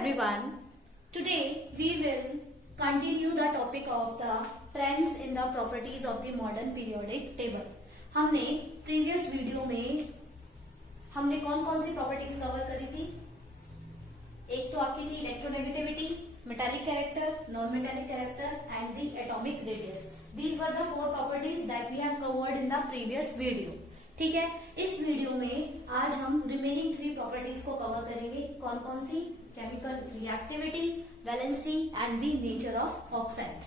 everyone. Today we will continue the topic of the trends in the properties of the modern periodic table. हमने previous video में हमने कौन कौन सी properties cover करी थी? एक तो आपकी थी electronegativity, metallic character, non metallic character and the atomic radius. These were the four properties that we have covered in the previous video. ठीक है, इस वीडियो में आज हम रिमेनिंग थ्री प्रॉपर्टीज को कवर करेंगे. कौन कौन सी? Chemical reactivity, valency and the nature of oxides.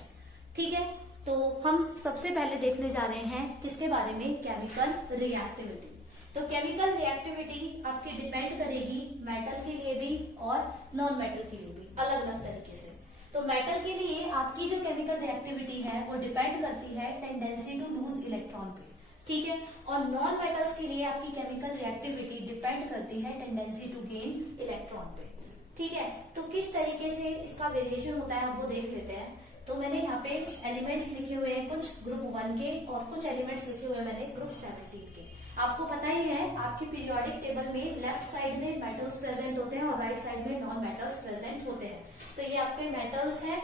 ठीक है, तो हम सबसे पहले देखने जा रहे हैं किसके बारे में? Chemical reactivity. तो केमिकल रिएक्टिविटी आपकी डिपेंड करेगी मेटल के लिए भी और नॉन मेटल के लिए भी अलग अलग तरीके से. तो मेटल के लिए आपकी जो केमिकल रिएक्टिविटी है वो डिपेंड करती है टेंडेंसी टू लूज इलेक्ट्रॉन पे. ठीक है, और नॉन मेटल्स के लिए आपकी केमिकल रिएक्टिविटी डिपेंड करती है टेंडेंसी टू गेन इलेक्ट्रॉन पे. ठीक है, तो किस तरीके से इसका वेरिएशन होता है वो देख लेते हैं. तो मैंने यहाँ पे एलिमेंट्स लिखे हुए हैं कुछ ग्रुप 1 के और कुछ एलिमेंट्स लिखे हुए हैं मैंने ग्रुप 17 के. आपको पता ही है आपकी पीरियोडिक टेबल में लेफ्ट साइड में मेटल्स प्रेजेंट होते हैं और राइट साइड में नॉन मेटल्स प्रेजेंट होते हैं. तो ये आपके मेटल्स हैं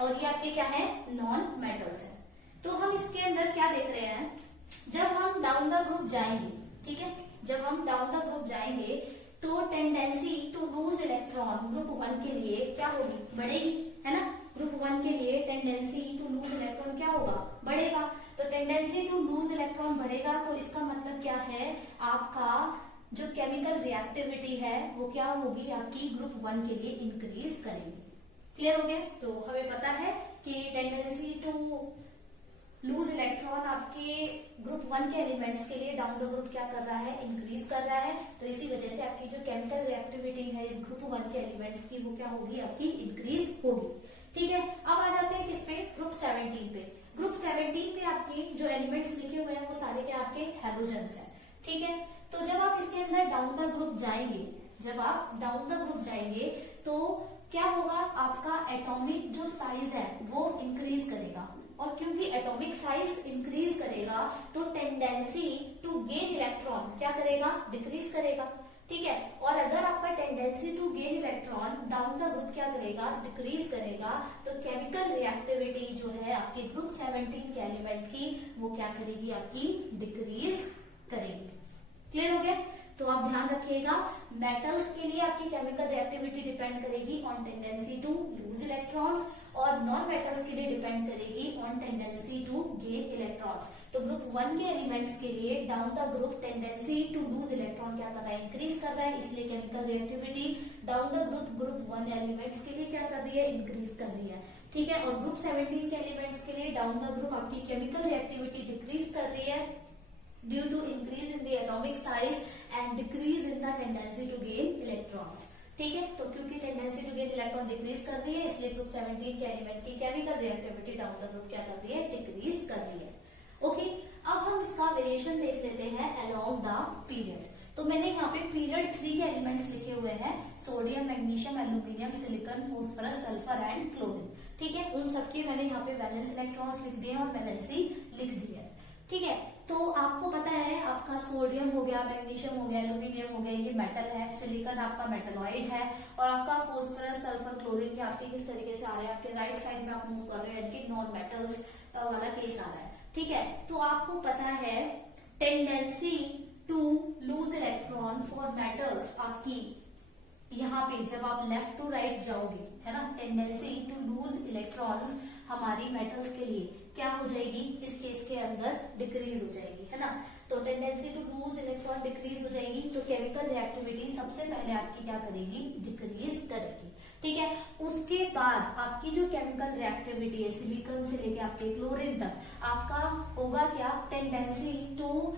और ये आपके क्या है? नॉन मेटल्स हैं. तो हम इसके अंदर क्या देख रहे हैं? जब हम डाउन द ग्रुप जाएंगे, ठीक है, जब हम डाउन द ग्रुप जाएंगे तो tendency to lose electron group 1 के लिए क्या होगी? बढ़ेगी, है ना. ग्रुप 1 के लिए टेंडेंसी टू लूज इलेक्ट्रॉन क्या होगा? बढ़ेगा. तो टेंडेंसी टू लूज इलेक्ट्रॉन बढ़ेगा तो इसका मतलब क्या है? आपका जो केमिकल रिएक्टिविटी है वो क्या होगी? आपकी ग्रुप 1 के लिए इंक्रीज करेगी. क्लियर हो गया? तो हमें पता है कि टेंडेंसी टू लूज इलेक्ट्रॉन आपके ग्रुप 1 के एलिमेंट्स के लिए डाउन द ग्रुप क्या कर रहा है? इंक्रीज कर रहा है. तो इसी वजह से आपकी जो केमिकल रिएक्टिविटी है इस ग्रुप 1 के एलिमेंट्स की वो क्या होगी? आपकी इंक्रीज होगी. ठीक है, अब आ जाते हैं किस पे? ग्रुप 17 पे. ग्रुप 17 पे आपके जो एलिमेंट्स लिखे हुए हैं वो सारे क्या आपके हैलोजेंस हैं. ठीक है, तो जब आप इसके अंदर डाउन द ग्रुप जाएंगे, जब आप डाउन द ग्रुप जाएंगे तो क्या होगा? आपका एटॉमिक जो साइज है वो इंक्रीज करेगा. और क्योंकि एटॉमिक साइज इंक्रीज करेगा तो टेंडेंसी टू गेन इलेक्ट्रॉन क्या करेगा? डिक्रीज करेगा. ठीक है, और अगर आपका tendency to gain electron down the group क्या करेगा? डिक्रीज करेगा. तो केमिकल रिएक्टिविटी जो है आपके ग्रुप 17 के एलिमेंट की वो क्या करेगी? आपकी डिक्रीज करेगी. क्लियर हो गया? तो आप ध्यान रखिएगा मेटल्स के लिए आपकी केमिकल रिएक्टिविटी डिपेंड करेगी on tendency to lose electrons और नॉन मेटल्स के लिए डिपेंड करेगी on tendency to gain electrons. तो ग्रुप 1 के एलिमेंट्स के लिए down the group tendency to lose electron क्या कर रहा है? इंक्रीज कर रहा है. इसलिए chemical reactivity down the group 1 elements के लिए क्या कर रही है? इंक्रीज कर रही है. ठीक है, और ग्रुप 17 के एलिमेंट्स के लिए डाउन द ग्रुप आपकी केमिकल रिएक्टिविटी डिक्रीज कर रही है due to increase in the atomic size and decrease in the tendency to gain electrons. ठीक है, तो क्योंकि tendency to gain electron decrease कर रही है इसलिए ग्रुप 17 के एलिमेंट की chemical reactivity down the group क्या कर रही है? डिक्रीज कर रही है. ओके, अब हम इसका वेरिएशन देख लेते हैं अलोंग द पीरियड. तो मैंने यहाँ पे पीरियड 3 के एलिमेंट्स लिखे हुए हैं sodium, magnesium, aluminium, silicon, phosphorus, sulphur and chlorine. ठीक है, उन सबके मैंने यहाँ पे वैलेंस इलेक्ट्रॉन्स लिख दिए और वैलेंसी लिख दी है. ठीक है, तो आपको पता है आपका सोडियम हो गया, मैग्नीशियम हो गया, एल्यूमिनियम हो गया, ये मेटल है. सिलिकॉन आपका मेटलॉइड है और आपका फॉस्फोरस, सल्फर, क्लोरीन के आपके किस तरीके से आ रहे हैं? आपके राइट साइड में आप मूव कर रहे हैं कि नॉन मेटल्स वाला केस आ रहा है. ठीक है, तो आपको पता है tendency to lose electron for metals आपकी यहाँ पे जब आप लेफ्ट टू राइट जाओगे, है ना, टेंडेंसी टू लूज इलेक्ट्रॉन्स हमारी मेटल्स के लिए क्या हो जाएगी? इस केस के अंदर डिक्रीज हो जाएगी, है ना. तो tendency to lose electron decrease हो जाएगी तो केमिकल रिएक्टिविटी सबसे पहले आपकी क्या करेगी? डिक्रीज करेगी. ठीक है, उसके बाद आपकी जो केमिकल रिएक्टिविटी है सिलिकॉन से लेके आपके क्लोरीन तक आपका होगा क्या? Tendency to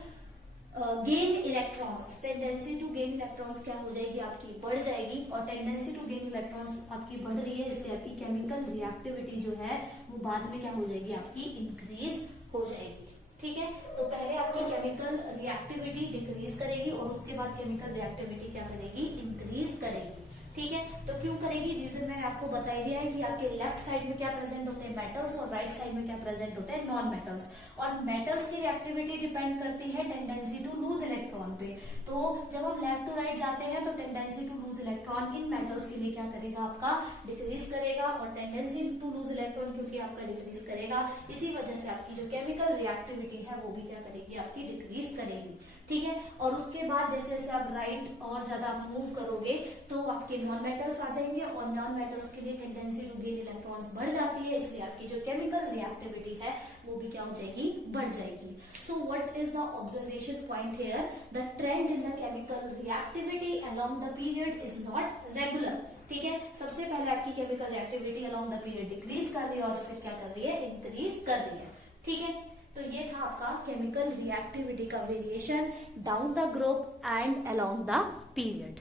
gain electrons. Tendency to gain electrons क्या हो जाएगी? आपकी बढ़ जाएगी. और टेंडेंसी टू गेन इलेक्ट्रॉन्स आपकी बढ़ रही है इसलिए आपकी केमिकल रिएक्टिविटी जो है वो बाद में क्या हो जाएगी? आपकी इंक्रीज हो जाएगी. ठीक है, तो पहले आपकी केमिकल रिएक्टिविटी डिक्रीज करेगी और उसके बाद केमिकल रिएक्टिविटी क्या करेगी? इंक्रीज करेगी. ठीक है, तो क्यों करेगी, रीजन मैंने आपको बता ही दिया है कि आपके लेफ्ट साइड में क्या प्रेजेंट होते हैं, मेटल्स, और राइट साइड में क्या प्रेजेंट होते हैं, नॉन मेटल्स। और मेटल्स की रिएक्टिविटी डिपेंड करती है टेंडेंसी टू लूज इलेक्ट्रॉन पे। तो जब हम लेफ्ट टू राइट जाते हैं तो tendency to lose electron in metals के लिए क्या करेगा, आपका डिक्रीज करेगा, और टेंडेंसी टू लूज इलेक्ट्रॉन क्योंकि आपका डिक्रीज करेगा, इसी वजह से आपकी जो केमिकल रिएक्टिविटी है वो भी क्या करेगी, आपकी डिक्रीज करेगी। ठीक है, और उसके बाद जैसे जैसे आप राइट और ज्यादा मूव करोगे तो आपके नॉन मेटल्स आ जाएंगे, और नॉन मेटल्स के लिए टेंडेंसी टू गेन इलेक्ट्रॉन्स बढ़ जाती है, इसलिए आपकी जो केमिकल रिएक्टिविटी है वो भी क्या हो जाएगी, बढ़ जाएगी। So what is the observation point here, the trend in the chemical reactivity along the period is not regular. ठीक है, सबसे पहले आपकी chemical reactivity along the period decrease कर रही है और फिर क्या कर रही है, इंक्रीज कर रही है। ठीक है, तो ये था आपका केमिकल रिएक्टिविटी का variation down the group and along the period.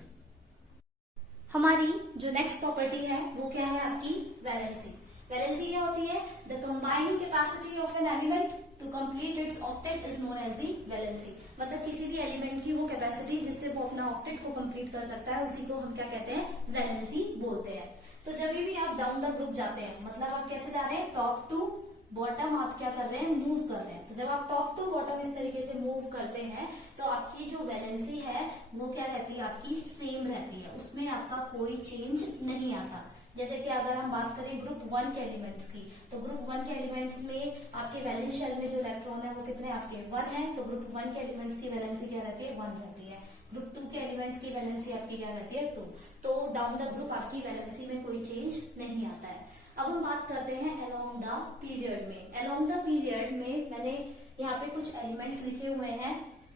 हमारी जो नेक्स्ट प्रॉपर्टी है वो क्या है, आपकी वैलेंसी। वैलेंसी क्या होती है, the combining capacity of an element to complete its octet is known as the valency. मतलब किसी भी एलिमेंट की वो कैपेसिटी जिससे वो अपना ऑक्टेट को कंप्लीट कर सकता है, उसी को हम क्या कहते हैं, वैलेंसी बोलते हैं। तो जब भी आप डाउन द ग्रुप जाते हैं, मतलब आप कैसे जा रहे हैं, टॉप टू बॉटम आप क्या कर रहे हैं, मूव कर रहे हैं। तो जब आप टॉप टू बॉटम इस तरीके से मूव करते हैं तो आपकी जो वैलेंसी है वो क्या रहती है, आपकी सेम रहती है, उसमें आपका कोई चेंज नहीं आता। जैसे कि अगर हम बात करें ग्रुप 1 के एलिमेंट्स की, तो ग्रुप 1 के एलिमेंट्स में आपके वैलेंस शेल में जो इलेक्ट्रॉन है वो कितने आपके 1 है, तो ग्रुप 1 के एलिमेंट्स की वैलेंसी क्या रहती है, 1 रहती है। ग्रुप 2 के एलिमेंट्स की वैलेंसी आपकी क्या रहती है, 2। तो डाउन द ग्रुप आपकी वैलेंसी में कोई चेंज नहीं आता है। अब हम बात करते हैं अलोंग द पीरियड में। अलोंग द पीरियड में मैंने यहाँ पे कुछ एलिमेंट्स लिखे हुए हैं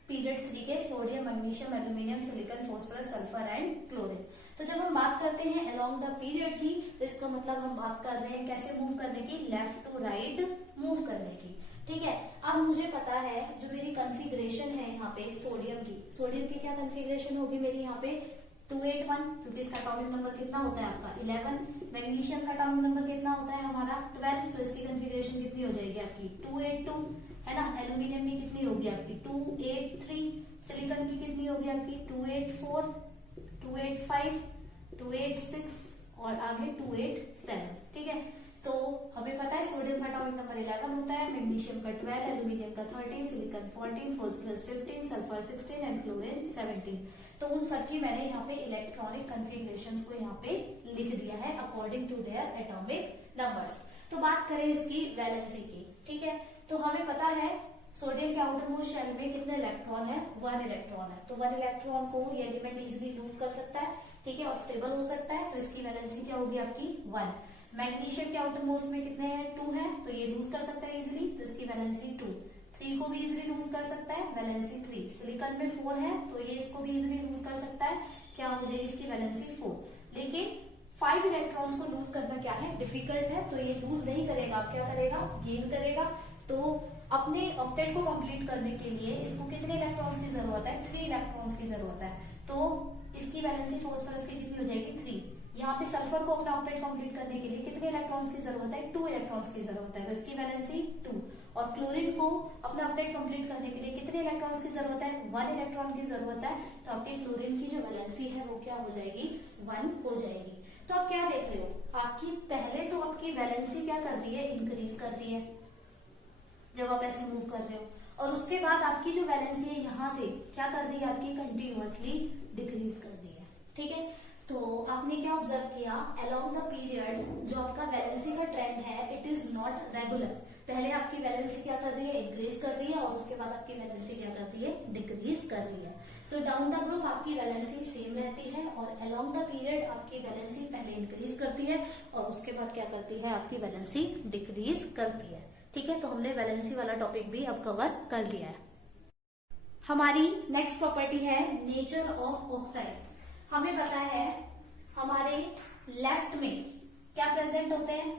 पीरियड 3 के, sodium, magnesium, aluminium, silicon, phosphorus, sulphur and chlorine. तो जब हम बात करते हैं अलोंग द पीरियड की, तो इसका मतलब हम बात कर रहे हैं कैसे मूव करने की, लेफ्ट टू राइट मूव करने की। ठीक है, अब मुझे पता है जो मेरी कॉन्फ़िगरेशन है यहाँ पे सोडियम की क्या कॉन्फ़िगरेशन होगी मेरी यहाँ पे 281, क्योंकि इसका एटॉमिक नंबर कितना होता है आपका 11। मैग्नीशियम का एटॉमिक नंबर कितना होता है हमारा 12, तो इसकी कॉन्फ़िगरेशन कितनी हो जाएगी आपकी 282, है ना। एल्यूमिनियम की कितनी होगी आपकी 283, सिलिकॉन की कितनी होगी आपकी 284, 285, 286 और आगे 287। ठीक है, तो हमें पता है सोडियम का एटॉमिक नंबर 11 होता है, मैग्नीशियम का 12, एल्यूमिनियम का 13, silicon 14, phosphorus 15, sulphur 16 and chlorine 17। तो उन सबकी मैंने यहाँ पे इलेक्ट्रॉनिक कॉन्फ़िगरेशंस को यहाँ पे लिख दिया है according to their atomic numbers. तो बात करें इसकी वैलेंसी की, ठीक है, तो हमें पता है सोडियम के आउटर मोस्ट शेल में कितने इलेक्ट्रॉन है, 1 इलेक्ट्रॉन है। तो 1 इलेक्ट्रॉन को ये एलिमेंट इजिली लूज कर सकता है, ठीक है, और स्टेबल हो सकता है, तो इसकी वैलेंसी क्या होगी आपकी 1। मैग्नीशियम के आउटर मोस्ट में कितने हैं 2 है, तो ये लूज कर सकता है इजिली, तो इसकी वैलेंसी 2। 3 को भी इजिली लूज कर सकता है, वैलेंसी 3। सिलिकॉन में 4 है, तो ये इसको भी इजिली लूज कर सकता है, क्या हो जाएगी इसकी वैलेंसी 4। लेकिन 5 इलेक्ट्रॉन्स को लूज करना क्या है, डिफिकल्ट है, तो ये लूज नहीं करेगा, अब क्या करेगा, गेन करेगा। तो अपने ऑक्टेट को कंप्लीट करने के लिए इसको कितने इलेक्ट्रॉन्स की जरूरत है, 3 इलेक्ट्रॉन्स की जरूरत है। तो इसकी वैलेंसी फास्फोरस की कितनी हो जाएगी 3। यहाँ पे सल्फर को अपना ऑक्टेट कंप्लीट करने के लिए कितने इलेक्ट्रॉन्स की जरूरत है, 2 इलेक्ट्रॉन्स की जरूरत है, तो इसकी वैलेंसी 2। और क्लोरीन को अपना ऑक्टेट कंप्लीट करने के लिए कितने इलेक्ट्रॉन्स की जरूरत है, 1 इलेक्ट्रॉन की जरूरत है, तो आपके क्लोरीन की जो वैलेंसी है वो क्या हो जाएगी 1 हो जाएगी। तो आप क्या देख रहे हो, आपकी पहले तो आपकी वैलेंसी क्या कर रही है, इंक्रीज कर रही है जब आप ऐसे मूव कर रहे हो, और उसके बाद आपकी जो वैलेंसी है यहाँ से क्या कर रही है, आपकी कंटिन्यूअसली डिक्रीज कर रही है। ठीक है, तो आपने क्या ऑब्जर्व किया, अलोंग द पीरियड जो आपका वैलेंसी का ट्रेंड है इट इज नॉट रेगुलर। पहले आपकी वैलेंसी क्या कर रही है, इंक्रीज कर रही है, और उसके बाद आपकी वैलेंसी क्या कर रही है, डिक्रीज कर रही है। सो डाउन द ग्रुप आपकी वैलेंसी सेम रहती है, और अलोंग द पीरियड आपकी वैलेंसी पहले इंक्रीज करती है और उसके बाद क्या करती है, आपकी वैलेंसी डिक्रीज करती है। ठीक है, तो हमने वैलेंसी वाला टॉपिक भी अब कवर कर लिया है। हमारी नेक्स्ट प्रॉपर्टी है नेचर ऑफ ऑक्साइड्स। हमें पता है हमारे लेफ्ट में क्या प्रेजेंट होते हैं,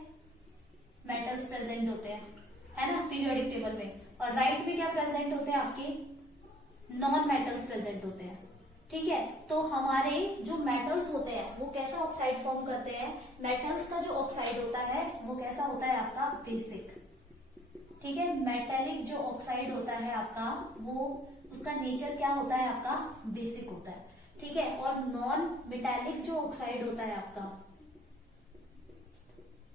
मेटल्स प्रेजेंट होते हैं, है ना, पीरियोडिक टेबल में, और राइट में क्या प्रेजेंट होते हैं, आपके नॉन मेटल्स प्रेजेंट होते हैं। ठीक है, तो हमारे जो मेटल्स होते हैं वो कैसा ऑक्साइड फॉर्म करते हैं, मेटल्स का जो ऑक्साइड होता है वो कैसा होता है आपका बेसिक। ठीक है, मेटेलिक जो ऑक्साइड होता है आपका वो उसका नेचर क्या होता है, आपका बेसिक होता है। ठीक है। और नॉन मेटालिक जो ऑक्साइड होता है आपका,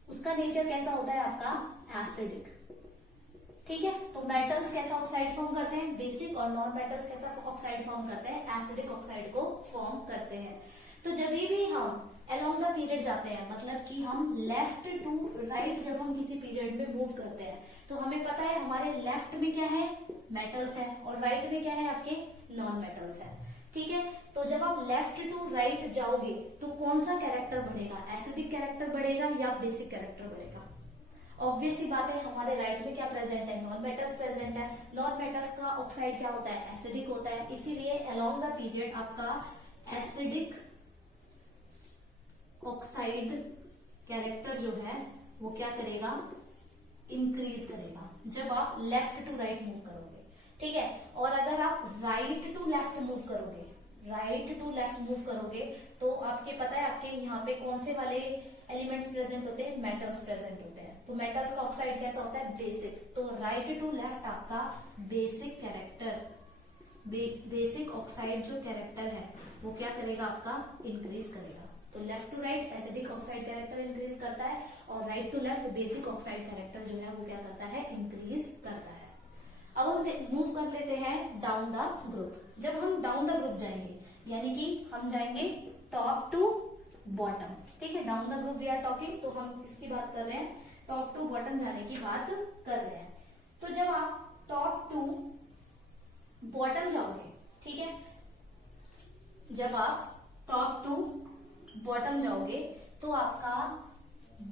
उसका नेचर कैसा होता है आपका एसिडिक। ठीक है। तो मेटल्स कैसा ऑक्साइड फॉर्म करते हैं, बेसिक, और नॉन मेटल्स कैसा ऑक्साइड फॉर्म करते हैं, एसिडिक ऑक्साइड को फॉर्म करते हैं। तो जब भी हम अलोंग द पीरियड जाते हैं, मतलब कि हम लेफ्ट टू राइट जब हम किसी पीरियड में मूव करते हैं, तो हमें पता है हमारे लेफ्ट में क्या है, मेटल्स है, और राइट में क्या है आपके नॉन मेटल्स है। ठीक है। तो जब आप लेफ्ट टू राइट जाओगे तो कौन सा कैरेक्टर बढ़ेगा, एसिडिक कैरेक्टर बढ़ेगा या बेसिक कैरेक्टर बढ़ेगा। ऑब्वियस सी बात है, हमारे राइट में क्या प्रेजेंट है, नॉन मेटल्स प्रेजेंट है। नॉन मेटल्स का ऑक्साइड क्या होता है, एसिडिक होता है। इसीलिए अलोंग द पीरियड आपका एसिडिक ऑक्साइड कैरेक्टर जो है वो क्या करेगा, इंक्रीज करेगा जब आप लेफ्ट टू राइट मूव करोगे। ठीक है। और अगर आप राइट टू लेफ्ट मूव करोगे, राइट टू लेफ्ट मूव करोगे, तो आपके पता है आपके यहाँ पे कौन से वाले एलिमेंट्स प्रेजेंट होते हैं, मेटल्स प्रेजेंट होते हैं। तो मेटल्स का ऑक्साइड कैसा होता है, बेसिक। तो राइट टू लेफ्ट आपका बेसिक कैरेक्टर, बेसिक ऑक्साइड जो कैरेक्टर है वो क्या करेगा, आपका इंक्रीज करेगा। तो left to right acidic oxide character increase करता है, और right to left basic oxide character जो है वो क्या करता है, इंक्रीज करता है। अब हम मूव कर लेते हैं डाउन द ग्रुप। जब हम डाउन द ग्रुप जाएंगे, यानी कि हम जाएंगे टॉप टू बॉटम। ठीक है। Down the group we are talking, तो हम इसकी बात कर रहे हैं, टॉप टू बॉटम जाने की बात कर रहे हैं। तो जब आप टॉप टू बॉटम जाओगे, ठीक है, जब आप टॉप टू बॉटम जाओगे तो आपका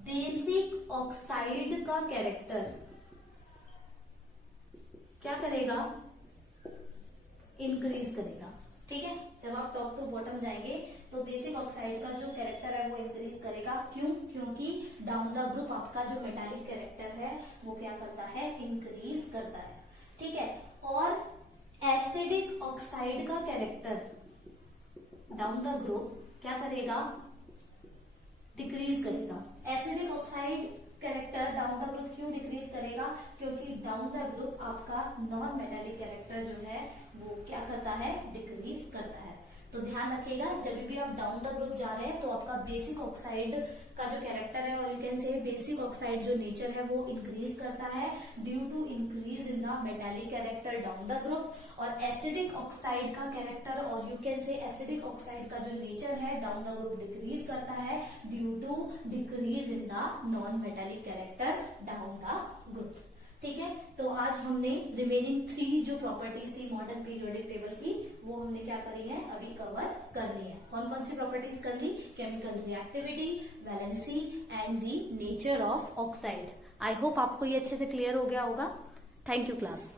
बेसिक ऑक्साइड का कैरेक्टर क्या करेगा, इंक्रीज करेगा। ठीक है। जब आप टॉप टू बॉटम जाएंगे तो बेसिक ऑक्साइड का जो कैरेक्टर है वो इंक्रीज करेगा। क्यों, क्योंकि डाउन द ग्रुप आपका जो मेटालिक कैरेक्टर है वो क्या करता है, इंक्रीज करता है। ठीक है। और एसिडिक ऑक्साइड का कैरेक्टर डाउन द ग्रुप क्या करेगा, डिक्रीज करेगा। Acidic oxide character down the group क्यों डिक्रीज करेगा, क्योंकि डाउन द ग्रुप आपका नॉन मेटालिक कैरेक्टर जो है वो क्या करता है, डिक्रीज करता है। तो ध्यान रखिएगा, जब भी आप डाउन द ग्रुप जा रहे हैं तो आपका बेसिक ऑक्साइड का जो कैरेक्टर है, और you can say basic oxide जो नेचर है वो इंक्रीज करता है due to increase in the metallic character down the group. और एसिडिक ऑक्साइड का कैरेक्टर, और you can say acidic oxide का जो नेचर है डाउन द ग्रुप डिक्रीज करता है due to decrease in the non metallic character down the group. ठीक है। तो आज हमने रिमेनिंग 3 जो प्रॉपर्टीज थी मॉडर्न पीरियोडिक टेबल की, वो हमने क्या करी है, अभी कवर कर ली है। कौन कौन सी प्रॉपर्टीज कर ली, chemical reactivity, valency and the nature of oxide. I hope आपको ये अच्छे से क्लियर हो गया होगा। Thank you class.